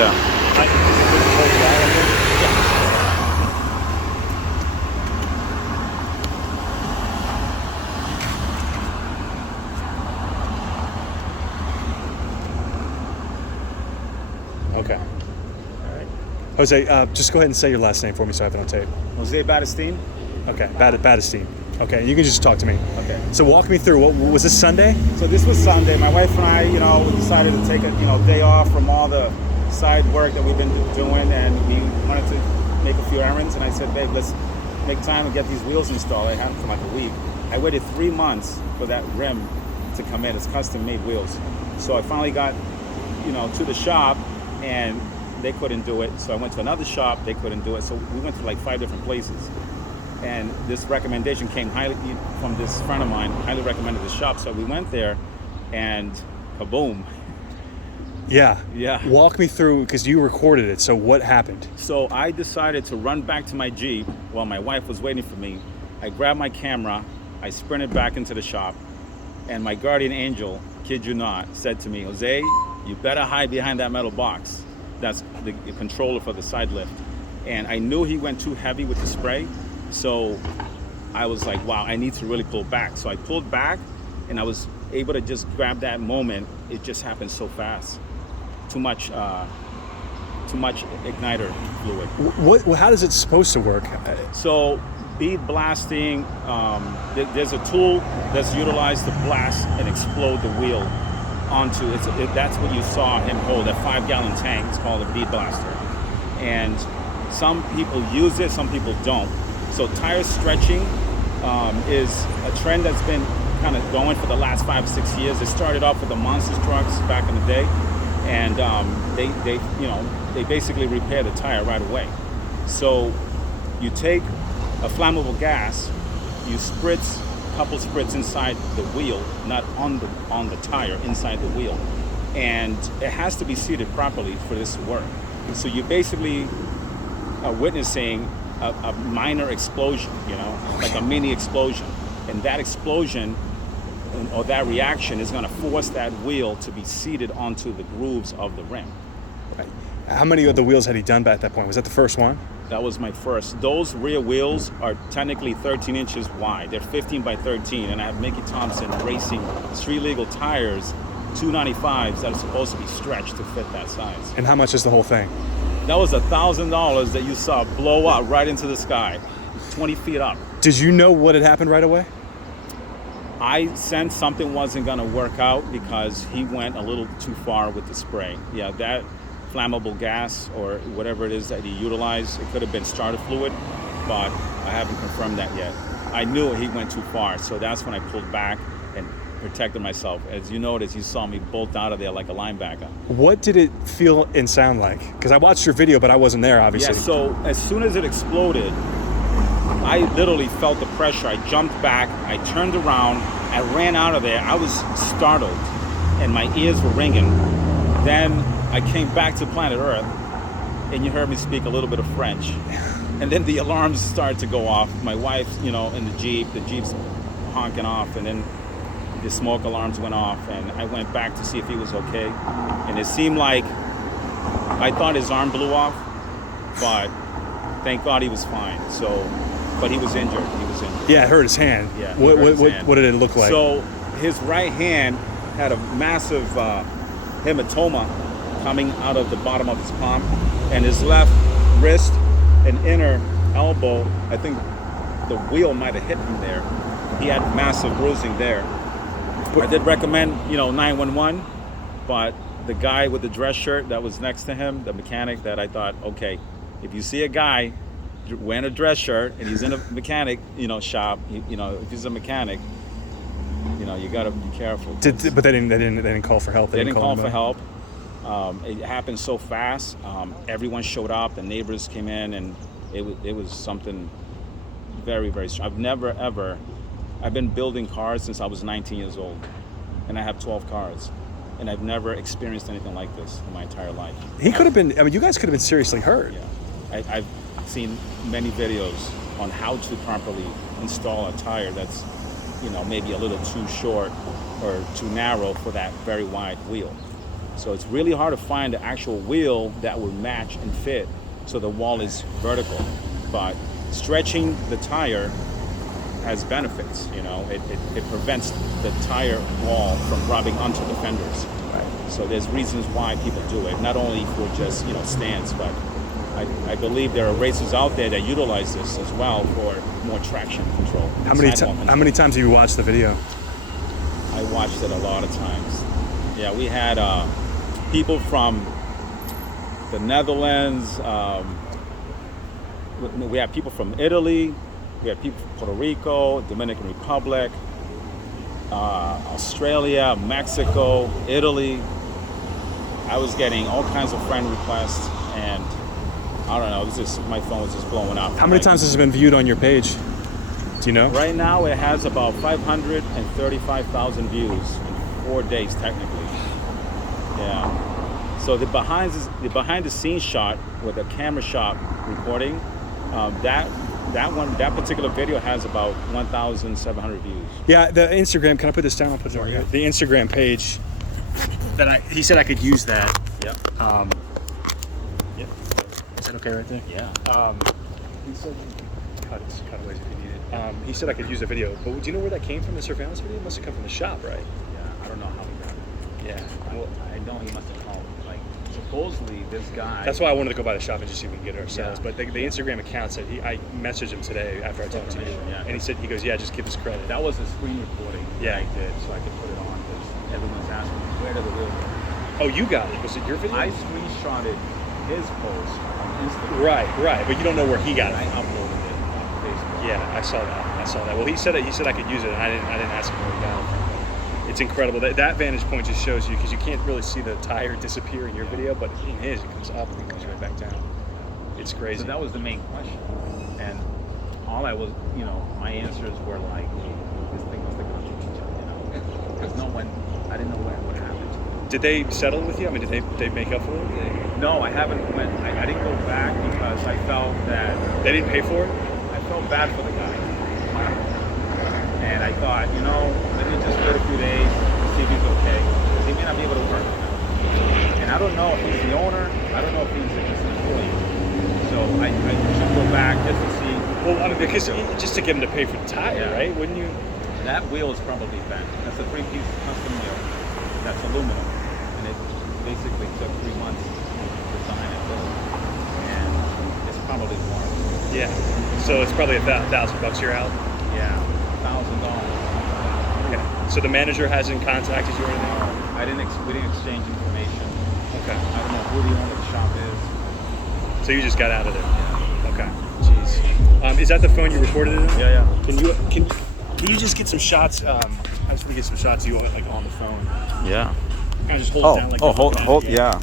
Yeah. Okay. All right. Jose, just go ahead and say your last name for me so I have it on tape. Jose Battistine. Okay, Battistine. Okay, you can just talk to me. Okay. So walk me through, what was this Sunday? So this was Sunday. My wife and I, we decided to take a, day off from all the side work that we've been doing, and we wanted to make a few errands. And I said, babe, let's make time and get these wheels installed. I had them for like a week. I waited 3 months for that rim to come in. It's custom-made wheels. So I finally got, to the shop, and they couldn't do it. So I went to another shop. They couldn't do it. So we went to like 5 different places. And this recommendation came highly from this friend of mine, highly recommended the shop. So we went there, and KABOOM. Yeah. Yeah. Walk me through, because you recorded it. So what happened? So I decided to run back to my Jeep while my wife was waiting for me. I grabbed my camera, I sprinted back into the shop, and my guardian angel, kid you not, said to me, Jose, you better hide behind that metal box. That's the controller for the side lift. And I knew he went too heavy with the spray. So I was like, wow, I need to really pull back. So I pulled back, and I was able to just grab that moment. It just happened so fast. Too much igniter fluid. How is it supposed to work? So bead blasting, there's a tool that's utilized to blast and explode the wheel onto it. That's what you saw him hold, a 5-gallon tank. It's called a bead blaster. And some people use it, some people don't. So tire stretching is a trend that's been kind of going for the last 5 or 6 years. It started off with the monster trucks back in the day, and they basically repair the tire right away. So you take a flammable gas, you spritz a couple spritz inside the wheel, not on the tire, inside the wheel, and it has to be seated properly for this to work. So you basically are witnessing a minor explosion, like a mini explosion. And that explosion or that reaction is going to force that wheel to be seated onto the grooves of the rim. Right. How many of the wheels had he done at that point? Was that the first one? That was my first. Those rear wheels are technically 13 inches wide. They're 15 by 13, and I have Mickey Thompson Racing street legal tires, 295s that are supposed to be stretched to fit that size. And how much is the whole thing? That was $1,000 that you saw blow up right into the sky, 20 feet up. Did you know what had happened right away? I sensed something wasn't going to work out because he went a little too far with the spray. Yeah, that flammable gas or whatever it is that he utilized, it could have been starter fluid, but I haven't confirmed that yet. I knew he went too far, so that's when I pulled back and protected myself. As you noticed, you saw me bolt out of there like a linebacker. What did it feel and sound like? Because I watched your video, but I wasn't there, obviously. Yeah, so as soon as it exploded, I literally felt the pressure. I jumped back, I turned around, I ran out of there. I was startled, and my ears were ringing. Then I came back to planet Earth, and you heard me speak a little bit of French. And then the alarms started to go off. My wife, in the Jeep's honking off, and then the smoke alarms went off, and I went back to see if he was okay. And it seemed like I thought his arm blew off, but thank God he was fine. But he was injured. Yeah, I hurt his hand. Yeah. What did it look like? So his right hand had a massive hematoma coming out of the bottom of his palm, and his left wrist and inner elbow, I think the wheel might have hit him there. He had massive bruising there. I did recommend, 911, but the guy with the dress shirt that was next to him, the mechanic, that I thought, okay, if you see a guy wearing a dress shirt and he's in a mechanic, shop, if he's a mechanic, you gotta be careful. But they didn't call for help. They didn't call for help. It happened so fast. Everyone showed up. The neighbors came in, and it was something very, very strong. I've been building cars since I was 19 years old, and I have 12 cars, and I've never experienced anything like this in my entire life. He could have been. I mean, you guys could have been seriously hurt. Yeah, I've seen many videos on how to properly install a tire that's, maybe a little too short or too narrow for that very wide wheel. So it's really hard to find the actual wheel that will match and fit so the wall is vertical. But stretching the tire has benefits, you know. It prevents the tire wall from rubbing onto the fenders. Right. So there's reasons why people do it, not only for just, you know, stance, but I believe there are racers out there that utilize this as well for more traction control. How many times have you watched the video? I watched it a lot of times. Yeah, we had people from the Netherlands. We had people from Italy. We had people from Puerto Rico, Dominican Republic, Australia, Mexico, Italy. I was getting all kinds of friend requests, and I don't know. It was just, my phone was just blowing up. How many times has it been viewed on your page? Do you know? Right now, it has about 535,000 views in 4 days, technically. Yeah. So the behind the scenes shot with a camera shot recording, that particular video has about 1,700 views. Yeah, the Instagram. Can I put this down? I'll put it over here. The Instagram page that he said I could use that. Yep. Yeah. Is that okay right there? Yeah. He said cutaways if you need it. He said I could use the video, but do you know where that came from? The surveillance video? It must have come from the shop, right? Yeah. I don't know how he got it. Yeah. Well, I know he must have called. Like, supposedly this guy. That's why I wanted to go by the shop and just see if we can get it ourselves. Yeah. But the Instagram account said I messaged him today after I talked to you, Yeah. and he goes, yeah, just give us credit. That was a screen recording Yeah. that I did, so I could put it on because everyone's asking where did the wheel go. Oh, you got it. Was it your video? I screenshotted his post on Instagram. Right. But you don't know where he got And I it. uploaded it on Facebook. Yeah, I saw that. Well, he said I could use it, and I didn't ask him where he got it. It's incredible. That vantage point just shows you, because you can't really see the tire disappear in your video, but in his, it comes up and it comes right back down. It's crazy. So that was the main question. And all I was, you know, my answers were like, this thing was like a ninja, you know? Because I didn't know what happened. Did they settle with you? I mean, did they make up for it? No, I haven't I didn't go back because I felt that They didn't pay for it? I felt bad for the guy. And I thought, you know, let me just wait a few days, see if he's okay. Because he may not be able to work. And I don't know if he's the owner. I don't know if he's just an employee. So I should go back just to see. Well, I mean, because just to get him to pay for the tire, Yeah. right? Wouldn't you? That wheel is probably bent. That's a 3-piece custom wheel. That's aluminum. And it basically took 3 months to design and build. And it's probably worn. Yeah. So it's probably $1,000 you're out. Yeah, $1,000. Okay. So the manager hasn't contacted you or anything? We didn't exchange information. Okay. I don't know who the owner of the shop is. So you just got out of there? Yeah. Okay. Jeez. Is that the phone you recorded it on? Yeah. Can you just get some shots? I just want to get some shots of you on the phone. Yeah. Kind of just hold it down like. hold, yeah.